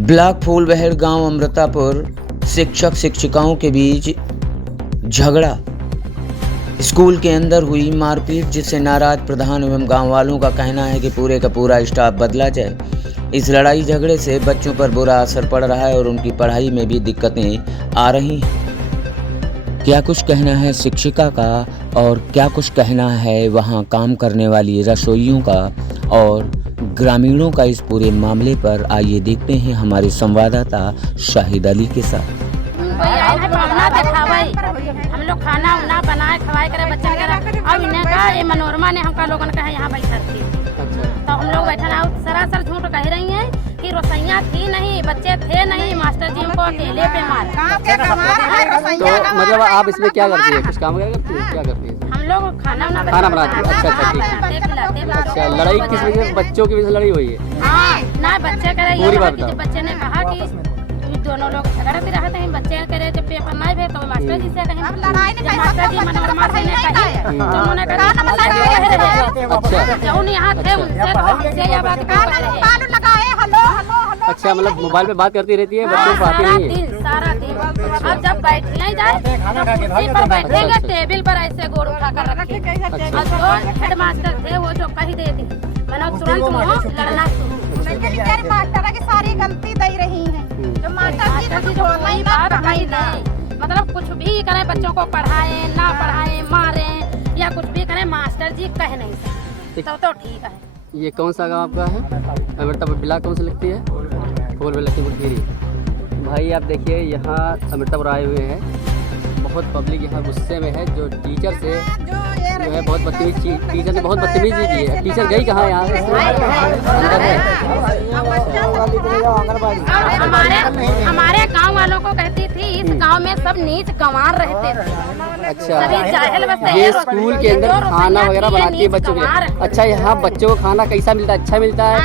Block फूलबहर गांव अमृतापुर शिक्षक शिक्षिकाओं के बीच झगड़ा। स्कूल के अंदर हुई मारपीट जिससे नाराज प्रधान एवं गांव वालों का कहना है कि पूरे का पूरा स्टाफ बदला जाए। इस लड़ाई झगड़े से बच्चों पर बुरा असर पड़ रहा है और उनकी पढ़ाई में भी दिक्कतें आ रही हैं। क्या कुछ कहना है शिक्षिका का और क्या कुछ कहना है वहां काम करने वाली रसोइयों का और ग्रामीणों का इस पूरे मामले पर, आइए देखते हैं हमारे संवाददाता शाहिद अली के साथ। हम लोग खाना उना बनाए खवाए करे बच्चन करे। अब इन्हें कहा ये मनोरमा ने हमका लोगन कहा यहाँ बैठल थी, तो हम लोग बैठे ना सरासर झूठ कह रही हैं कि रसोइया थी नहीं, बच्चे थे नहीं, मास्टर जी हमको अकेले पे मारे। तो मतलब आप इसमें क्या करती है? कुछ काम वगैरह करती है? क्या करती है? हम लोग खाना बनाती है। अच्छा ठीक। अच्छा, लड़ाई किस वजह से? बच्चों की वजह से लड़ाई हुई है? हाँ ना, बच्चे करे पूरी बात बताओ। बच्चे ने कहा कि दोनों लोग झगड़ते भी रहते हैं। बच्चे करे जब पेपर नहीं भेज तो मास्टर जी से कहीं मास्टर जी मनोरमा से ने कही तो उन्होंने कहा जो यहाँ थे उनसे यह बात कह रहे। अच्छा, मतलब मोबाइल पे बात करती रहती है, बच्चों को आती नहीं है सारा दिन। अब जब बैठने जाए कुर्सी पर बैठेंगे, टेबल पर ऐसे गोड़ उठा कर रखेंगे। और जो हेड मास्टर थे वो जो कही दे दी, मैंने तुरंत लड़ना मास्टर की सारी गलती दे रही है। जो मास्टर जी जो कोई बात कही नहीं, मतलब कुछ भी करें, बच्चों को पढ़ाए ना पढ़ाए, मारे या कुछ भी करें, मास्टर जी कह नहीं सकते तो ठीक है। ये कौन सा गांव आपका है? अमृतापुर ब्लॉक कौन सी लगती है? फूलबहर लखीमपुर खीरी। भाई आप देखिए, यहाँ अमृतापुर आए हुए हैं, बहुत पब्लिक यहाँ गुस्से में है। जो टीचर से जो है बहुत बदतमीजी, टीचर ने बहुत बदतमीजी की है। टीचर गई कहाँ? यहाँ हमारे गांव वालों को कहती थी इस गांव में सब नीच गंवार रहते थे। अच्छा, ये स्कूल के अंदर खाना वगैरह बनाती है बच्चों के। अच्छा, यहाँ बच्चों को खाना कैसा मिलता है? अच्छा मिलता है?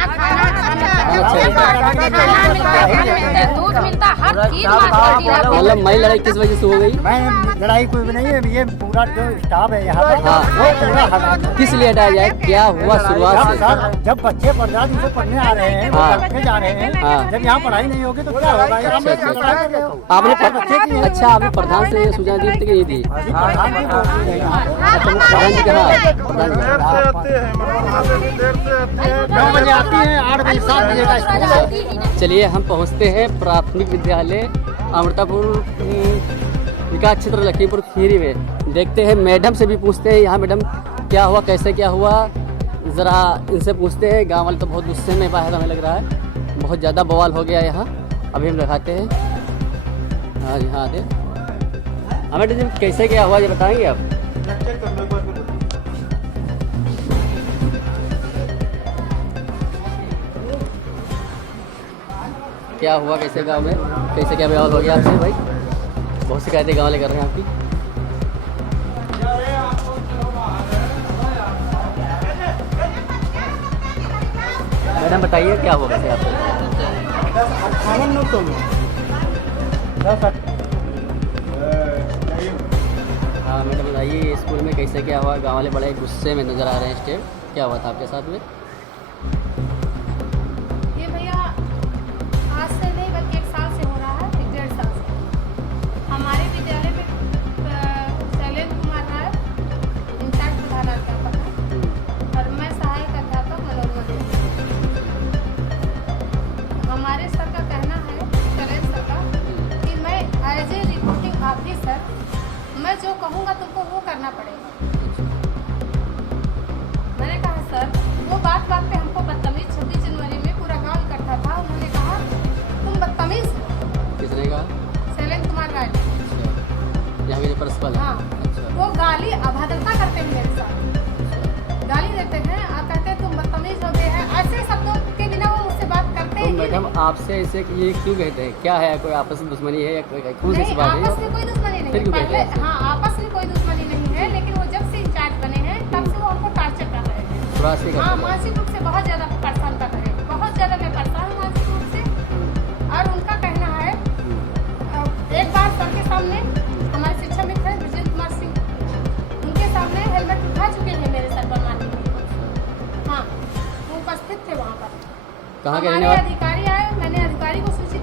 दूध मिलता, हर चीज। मतलब मैं लड़ाई किस वजह से हो गई? लड़ाई कोई भी नहीं है, ये पूरा जो स्टाफ है यहाँ पर वो पूरा हटा दो। किस लिए हटाया जाए? क्या हुआ शुरुआत से? जब बच्चे 15 दिन से पढ़ने आ रहे हैं, पढ़ने जा रहे हैं, जब यहाँ पढ़ाई नहीं होगी तो क्या होगा? आपने प्रधान से सूचना दी थी कि नहीं दी? चलिए हम पहुँचते हैं प्राथमिक विद्यालय अमृतापुर विकास क्षेत्र लखीमपुर खीरी में। देखते हैं, मैडम से भी पूछते हैं यहाँ मैडम क्या हुआ, कैसे क्या हुआ, ज़रा इनसे पूछते हैं। गांव वाले तो बहुत गुस्से में बाहर हमें लग रहा है, बहुत ज़्यादा बवाल हो गया यहाँ। अभी हम दिखाते हैं। हाँ जी, हाँ दे हमें मैडम कैसे क्या हुआ ये बताएंगे आप? क्या हुआ, कैसे गांव में कैसे क्या बवाल हो गया आपसे? भाई बहुत शिकायतें गाँव वाले कर रहे हैं आपकी। मैडम बताइए क्या हुआ कैसे आपसे? हाँ मैडम बताइए, स्कूल में कैसे क्या हुआ? गाँव वाले बड़े गुस्से में नज़र आ रहे हैं इस टाइम। क्या हुआ था आपके साथ में? ये भैया आज से नहीं बल्कि 1 साल से हो रहा है, 1-1.5 साल से हमारे विद्यालय में शैलेंद्र कुमार राय इंचार्ज प्रधानाध्यापक है और मैं सहायक अध्यापक मनोरमा देवी। हमारे सर का कहना है, शैलेंद्र सर का, कि मैं एज ए रिपोर्टिंग ऑफिसर मैं जो कहूँगा तुमको वो करना पड़ेगा। मैंने कहा सर, वो बात बात पे हमको बदतमीज 26 जनवरी में पूरा गांव इकट्ठा था, उन्होंने कहा तुम बदतमीज। किसने कहा? शैलेंद्र कुमार राय। यहाँ के जो प्रिंसिपल है? हाँ। अच्छा। वो गाली अभद्रता करते हैं मेरे साथ, गाली देते हैं और कहते हैं तुम बदतमीज हो गए हैं। ऐसे शब्दों के बिना वो मुझसे बात करते हैं। तो मैडम आपसे ऐसे ये क्यों कहते हैं? क्या है, कोई आपस में दुश्मनी है या कौन सी बात है? आपस में कोई दुश्मनी नहीं है। पहले हाँ, आपस में कोई दुश्मनी नहीं है, लेकिन वो जब से इंचार्ज बने हैं तब से वो हमको टार्चर कर रहे हैं। हाँ, मानसिक रूप से बहुत ज़्यादा परेशान कर रहे हैं, बहुत ज़्यादा मैं परेशान हूँ मानसिक रूप से। और उनका कहना है, एक बार सर के सामने हमारे शिक्षा मित्र हैं विजय कुमार सिंह, उनके सामने हेलमेट उठा चुके हैं मेरे सर पर मारने के लिए। हाँ, वो उपस्थित थे वहाँ पर। कहाँ के रहने वाले? अधिकारी आए, मैंने अधिकारी को सूचित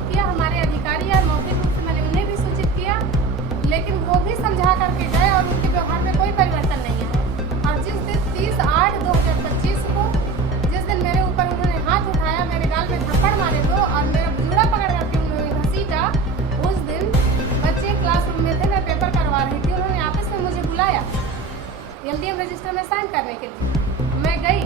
एमडीएम रजिस्टर में साइन करने के लिए। मैं गई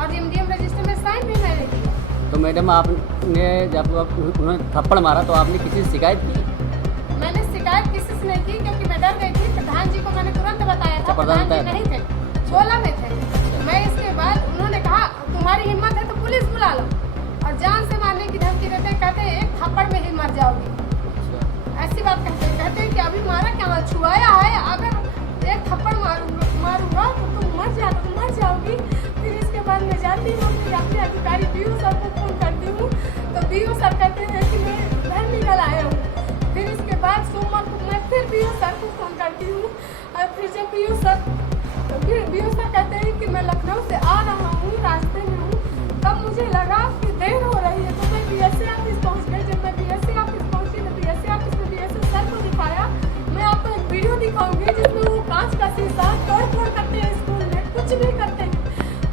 और एमडीएम रजिस्टर में साइन भी मैंने किया। तो मैडम आपने जब उन्होंने थप्पड़ मारा तो आपने किसी से शिकायत की? मैंने शिकायत किसी से नहीं की क्योंकि मैं डर गई थी। प्रधान जी को मैंने तुरंत बताया था, प्रधान जी नहीं थे, गोला में थे। मैं इसके बाद उन्होंने कहा तुम्हारी हिम्मत है तो पुलिस बुला लो, और जान से मारने की धमकी देते, कहते एक थप्पड़ में ही मर जाओगी। ऐसी बात कहते कि अभी मारा क्या, छुआया है, अगर एक थप्पड़ मारूंगा तो तुम मर जाओगी। फिर इसके बाद मैं जाती हूँ, फिर अपने अधिकारी बीओ सर को फोन करती हूँ, तो बीओ सर कहते हैं कि मैं घर निकल आया हूँ। फिर इसके बाद सोमवार को मैं फिर बीओ सर को फोन करती हूँ, और फिर जब बीओ सर कहते हैं कि मैं लखनऊ से आ रहा हूँ, रास्ते में हूँ, तब मुझे लगा कि देर हो रही है, तो मैं बीएसए ऑफिस पहुँच गई। जब मैं बीएसए ऑफिस पहुँची तो बीएसए ऑफिस में बीएसए सर को दिखाया। मैं आपको एक वीडियो दिखाऊंगी जिसमें वो कांच का शीशा तोड़ करते हैं, स्कूल में कुछ भी करते हैं।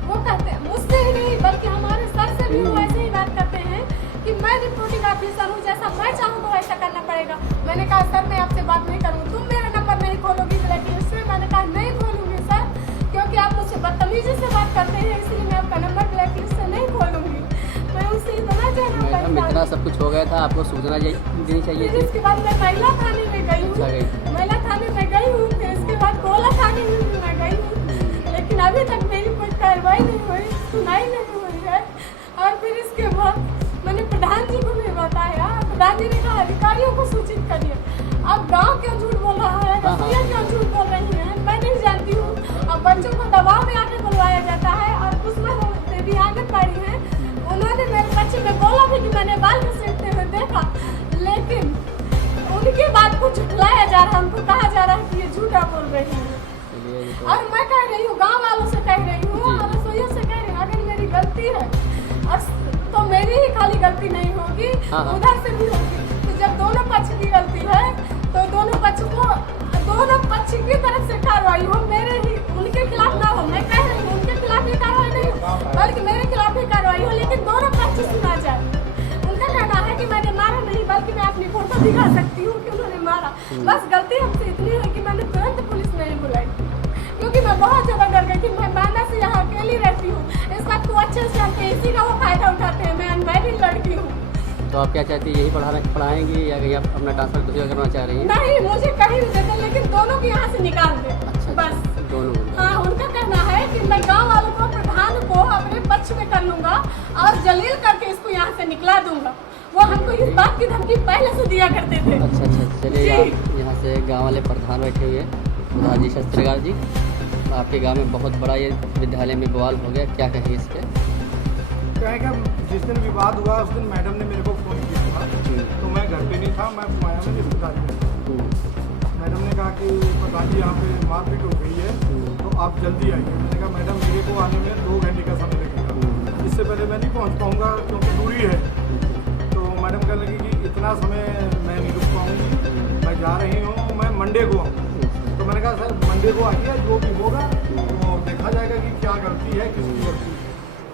वो कहते हैं मुझसे ही नहीं बल्कि हमारे सर से भी वो ऐसे ही बात करते हैं कि मैं रिपोर्टिंग ऑफिसर हूँ, जैसा मैं चाहूँ तो ऐसा करना पड़ेगा। मैंने कहा सर मैं आपसे बात नहीं करूँ, तुम मेरा नंबर नहीं खोलोगी ब्लैकलिस्ट में। मैंने कहा नहीं खोलूंगी सर, क्योंकि आप मुझसे बदतमीजी से बात करते हैं, इसलिए मैं आपका नंबर ब्लैकलिस्ट से नहीं खोलूंगी। मैं उससे इतना मैडम इतना सब कुछ हो गया था, आपको सूचना देनी चाहिए थी। इसके बाद मैं महिला थाने में गई हूँ, महिला थाने में गई हूँ, फिर इसके बाद गोला थाने में भी मैं गई हूँ, लेकिन अभी तक मेरी कोई कार्रवाई नहीं हुई, सुनाई नहीं हुई है। और फिर इसके बाद मैंने प्रधान जी को भी बताया, प्रधान जी ने कहा अधिकारियों को सूचित करिए। अब गांव क्यों झूठ बोल रहा है, रसोइया क्यों झूठ बोल रही है, मैं नहीं जानती हूँ। अब बच्चों को दबाव में आके बुलवाया जाता है, और दुश्मन देवी आंगनबाड़ी है, उन्होंने मेरे बच्चे में बोला भी कि मैंने बाल घसीटते हुए देखा, लेकिन उनकी बात को झुठलाया जा रहा है, उनको कहा जा रहा है कि ये झूठा बोल रही है। और मैं कह रही हूँ, गांव वालों से कह रही हूँ, और रसोइयों से कह रही हूँ, अगर मेरी गलती है और तो मेरी ही खाली गलती नहीं होगी, उधर से भी होगी। तो जब दोनों पक्ष की गलती है तो दोनों पक्ष की तरफ से कार्रवाई हो, मेरे ही उनके खिलाफ ना हो। मैं कह रही हूँ उनके खिलाफ ही कार्रवाई नहीं हो, बल्कि मेरे खिलाफ ही कार्रवाई हो, लेकिन दोनों पक्ष सुना जाए। उनका कहना है कि मैंने मारा नहीं, बल्कि मैं अपनी फोटो दिखा सकती हूँ कि उन्होंने मारा। बस गलती हमसे इतनी है कि मैंने तुरंत पुलिस नहीं बुलाई, क्योंकि मैं बहुत ज़्यादा डर गई थी। मैं माना से यहाँ अकेली रहती हूँ, इस बात को अच्छे से जानते हैं, इसी का वो फायदा उठाते हैं। मैं अनमैरिड लड़की हूँ। तो आप क्या चाहती है, यही पढ़ाएंगी या कहीं आप अपना ट्रांसफर दूसरी जगह करना चाह रही हैं? नहीं, मुझे कहीं भी देते, लेकिन दोनों को यहाँ से निकाल दे। अच्छा, बस दोनों। हाँ, उनका कहना है कि मैं गांव वालों को, प्रधान को अपने पक्ष में कर लूंगा और जलील करके इसको यहाँ से निकला दूंगा। वो हमको इस बात की धमकी पहले से दिया करते थे। अच्छा, चलिए यहाँ से गाँव वाले प्रधान बैठे हुए राजेश शास्त्रीगार जी, आपके गांव में बहुत बड़ा ये विद्यालय में बवाल हो गया, क्या कहेंगे इस पर? कहेंगे जिस दिन विवाद हुआ उस दिन मैडम ने मेरे को फ़ोन किया था, तो मैं घर पे नहीं था, मैं माया में रिश्तेदारी में था। मैडम ने कहा कि पता नहीं यहाँ पे मारपीट हो गई है, तो आप जल्दी आइए। मैंने कहा मैडम मेरे को आने में 2 घंटे का समय लगेगा, इससे पहले मैं नहीं पहुँच पाऊँगा क्योंकि दूरी है। तो मैडम कहने लगी कि इतना समय मैं नहीं रुक पाऊँगी, मैं जा रही हूँ, मैं मंडे को आऊँ। तो मैंने कहा सर मंडे को आइए, जो भी होगा तो देखा जाएगा कि क्या गलती है, किसकी गलती है।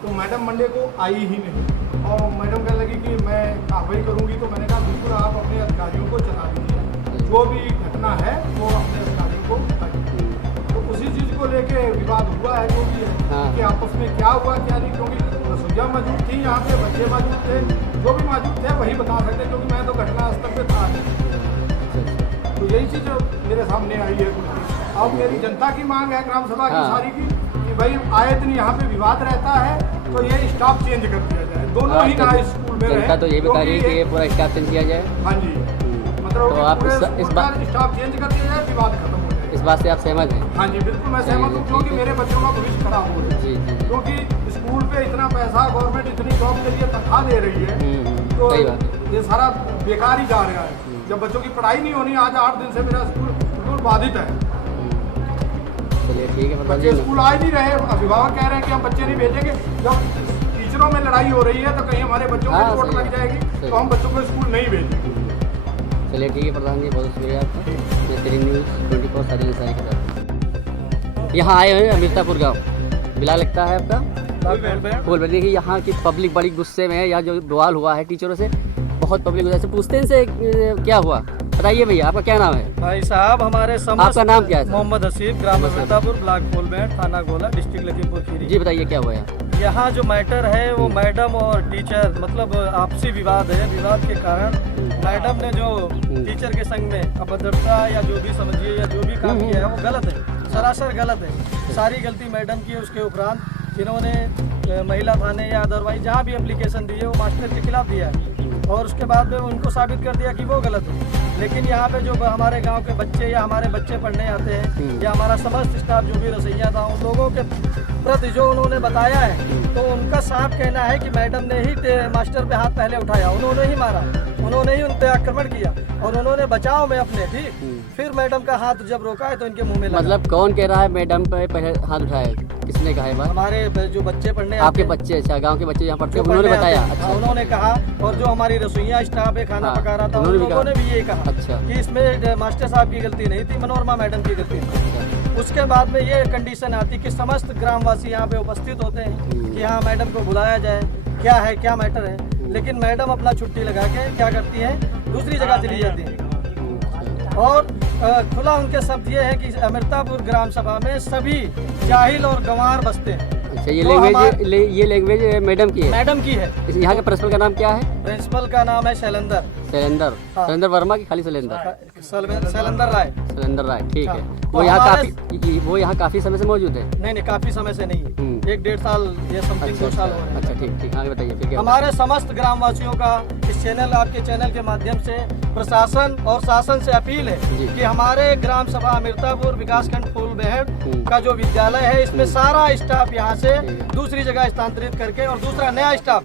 तो मैडम मंडे को आई ही नहीं, और मैडम कहने लगी कि मैं कार्रवाई करूँगी। तो मैंने कहा बिल्कुल आप अपने अधिकारियों को चला दीजिए, जो भी घटना है वो अपने अधिकारियों को बताइए। तो उसी चीज़ को लेके विवाद हुआ है, जो भी है कि आपस में क्या हुआ क्या नहीं, क्योंकि रसोइया मौजूद थी, यहाँ पे बच्चे मौजूद थे, जो भी मौजूद थे वही बता सकते, क्योंकि मैं तो घटना स्थल पे था। तो यही चीज़ मेरे सामने आई है। अब मेरी जनता की मांग है, ग्राम सभा की सारी की, कि भाई आए दिन यहाँ पे विवाद रहता है तो ये स्टाफ चेंज कर दिया जाए, दोनों ही ना स्कूल में रहे। तो ये बता रही है कि ये पूरा स्टाफ चेंज किया जाए। हाँ जी, मतलब तो आप इस बार स्टाफ चेंज कर दिया जाए, विवाद खत्म हो जाए। इस बात से आप सहमत हैं? हाँ जी बिल्कुल मैं सहमत हूँ, क्योंकि मेरे बच्चों का भविष्य खराब हो रहा है। क्योंकि स्कूल पे इतना पैसा गवर्नमेंट इतनी जॉब के लिए तनख्वाह दे रही है, तो ये सारा बेकार ही जा रहा है। जब बच्चों की पढ़ाई नहीं होनी, आज 8 दिन से मेरा स्कूल बिल्कुल बाधित है। चलिए ठीक है, बच्चे स्कूल आ ही नहीं रहे, अभिभावक कह रहे हैं कि हम बच्चे नहीं भेजेंगे। जब टीचरों में लड़ाई हो रही है तो कहीं हमारे बच्चों को चोट लग जाएगी, तो हम बच्चों को स्कूल नहीं भेजेंगे। चलिए ठीक है प्रधान जी, बहुत शुक्रिया आपका। मैं तेरी न्यूज़ 24 सारी इंसानी के साथ यहाँ आए हुए हैं अमृतापुर गाँव, बिला लगता है आपका फूल। देखिए यहाँ की पब्लिक बड़ी गुस्से में है, यहाँ जो बवाल हुआ है टीचरों से, बहुत पब्लिक गुस्से से पूछते हैं इनसे क्या हुआ, बताइए भैया, आपका क्या नाम है? भाई साहब, हमारे आपका नाम क्या है? मोहम्मद हसीब, ग्राम अमृतापुर, ब्लॉक फूलबेट, थाना गोला, डिस्ट्रिक्ट लखीमपुर खीरी। जी बताइए क्या हुआ यहाँ? यहाँ जो मैटर है वो मैडम और टीचर मतलब आपसी विवाद है। विवाद के कारण मैडम ने जो टीचर के संग में अभद्रता या जो भी समझिए या जो भी काम किया है वो गलत है, सरासर गलत है। सारी गलती मैडम की है। उसके उपरांत इन्होंने महिला थाने या अदरवाइज जहाँ भी एप्लीकेशन दी है वो मास्टर के खिलाफ दिया है और उसके बाद में उनको साबित कर दिया कि वो गलत है। लेकिन यहाँ पे जो हमारे गांव के बच्चे या हमारे बच्चे पढ़ने आते हैं या हमारा समस्त स्टाफ जो भी रसोइया था उन लोगों के प्रति जो उन्होंने बताया है तो उनका साफ कहना है कि मैडम ने ही मास्टर पे हाथ पहले उठाया, उन्होंने ही मारा, उन्होंने ही उन पे आक्रमण किया और उन्होंने बचाव में अपने ठीक फिर मैडम का हाथ जब रोका है तो इनके मुंह में लगा। मतलब कौन कह रहा है मैडम पे पहले हाथ उठाया? किसने कहा है बात? हमारे जो बच्चे पढ़ने आपके बच्चे? अच्छा, गांव के बच्चे यहाँ पढ़ते हैं, उन्होंने बताया? अच्छा, उन्होंने कहा। और जो हमारी रसोइया स्टाफ है खाना पका रहा था उन लोगों ने भी ये कहा अच्छा कि इसमें मास्टर साहब की गलती नहीं थी, मनोरमा मैडम की गलती थी। उसके बाद में ये कंडीशन आती कि समस्त ग्रामवासी यहाँ पे उपस्थित होते हैं कि हाँ मैडम को बुलाया जाए, क्या है क्या मैटर है। लेकिन मैडम अपना छुट्टी लगा के क्या करती है, दूसरी जगह चली जाती है। और खुला उनके शब्द ये है कि अमृतापुर ग्राम सभा में सभी जाहिल और गंवार बसते हैं। अच्छा, ये तो ये लैंग्वेज मैडम की है? मैडम की है। यहाँ के प्रिंसिपल का नाम क्या है? प्रिंसिपल का नाम है शैलेंदर। शैलेंदर? हाँ। शैलेंदर वर्मा की खाली शैलेंदर? शैलेंदर राय। शैलेंदर राय, ठीक हाँ। है। तो वो यहाँ काफी समय से मौजूद है? नहीं, काफी समय से नहीं, 1-1.5 साल ये समथिंग 2 साल हो रहे हैं। अच्छा, ठीक ठीक, आगे बताइए फिर क्या? हमारे समस्त ग्रामवासियों का इस चैनल, आपके चैनल के माध्यम से प्रशासन और शासन से अपील है कि हमारे ग्राम सभा अमृतापुर विकासखंड फूलबेट का जो विद्यालय है इसमें सारा स्टाफ यहाँ से दूसरी जगह स्थानांतरित करके और दूसरा नया स्टाफ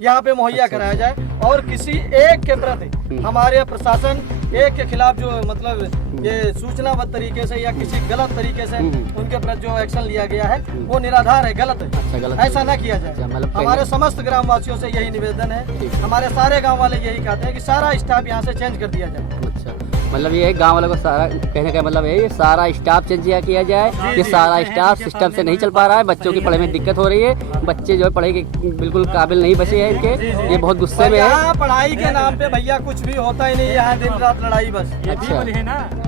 यहाँ पे मुहैया कराया जाए और किसी एक के प्रति हमारे प्रशासन एक के खिलाफ जो मतलब ये सूचनाबद्ध तरीके से या किसी गलत तरीके से उनके प्रति जो एक्शन लिया गया है वो निराधार है, गलत है। अच्छा, गलत ऐसा ना किया जाए। मतलब हमारे समस्त ग्रामवासियों से यही निवेदन है, हमारे सारे गांव वाले यही कहते हैं कि सारा स्टाफ यहाँ से चेंज कर दिया जाए। अच्छा, मतलब ये गांव वालों को सारा कहने का मतलब है ये सारा स्टाफ चेंज किया जाए। ये सारा स्टाफ सिस्टम से नहीं चल पा रहा है, बच्चों की पढ़ाई में दिक्कत हो रही है, बच्चे जो है पढ़ाई के बिल्कुल काबिल नहीं बचे हैं इनके, ये बहुत गुस्से में है। पढ़ाई के नाम पे भैया कुछ भी होता ही नहीं है, यहाँ दिन रात लड़ाई बस। अच्छा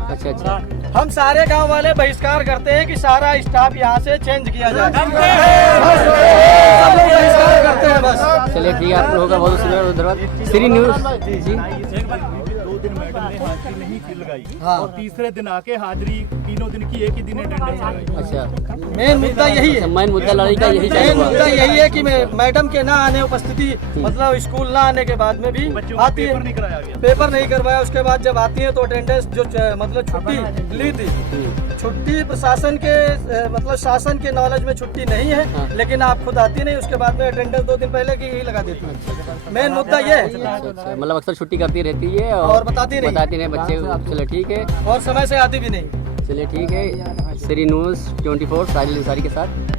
अच्छा, हम सारे गांव वाले बहिष्कार करते हैं कि सारा स्टाफ यहाँ से चेंज किया जाए। सब लोग बहिष्कार करते हैं बस। चलिए ठीक है, आप लोगों का बहुत धन्यवाद। श्री न्यूज़ जी। 2 दिन मैडम ने हाजिरी नहीं की लगाई हाँ। और तीसरे दिन आके हाजिरी तीनों दिन की एक ही दिन अटेंडेंस लगाई। अच्छा, मेन मुद्दा यही है, मेन मुद्दा लड़ाई का यही मेन मुद्दा यही है कि मैडम के ना आने उपस्थिति मतलब स्कूल ना आने के बाद में भी बच्चों को आती है, पेपर नहीं कराया गया। पेपर नहीं करवाया। उसके बाद जब आती है तो अटेंडेंस जो मतलब छुट्टी ली थी, छुट्टी प्रशासन के मतलब शासन के नॉलेज में छुट्टी नहीं है, लेकिन आप खुद आती नहीं, उसके बाद में अटेंडेंस 2 दिन पहले की ही लगा देती है। मेन मुद्दा ये है। मतलब अक्सर छुट्टी करती रहती है और बताती नहीं बच्चे। चलो ठीक है, और समय से आती भी नहीं। चलिए ठीक है। श्री न्यूज़ 24 साहिल अंसारी के साथ।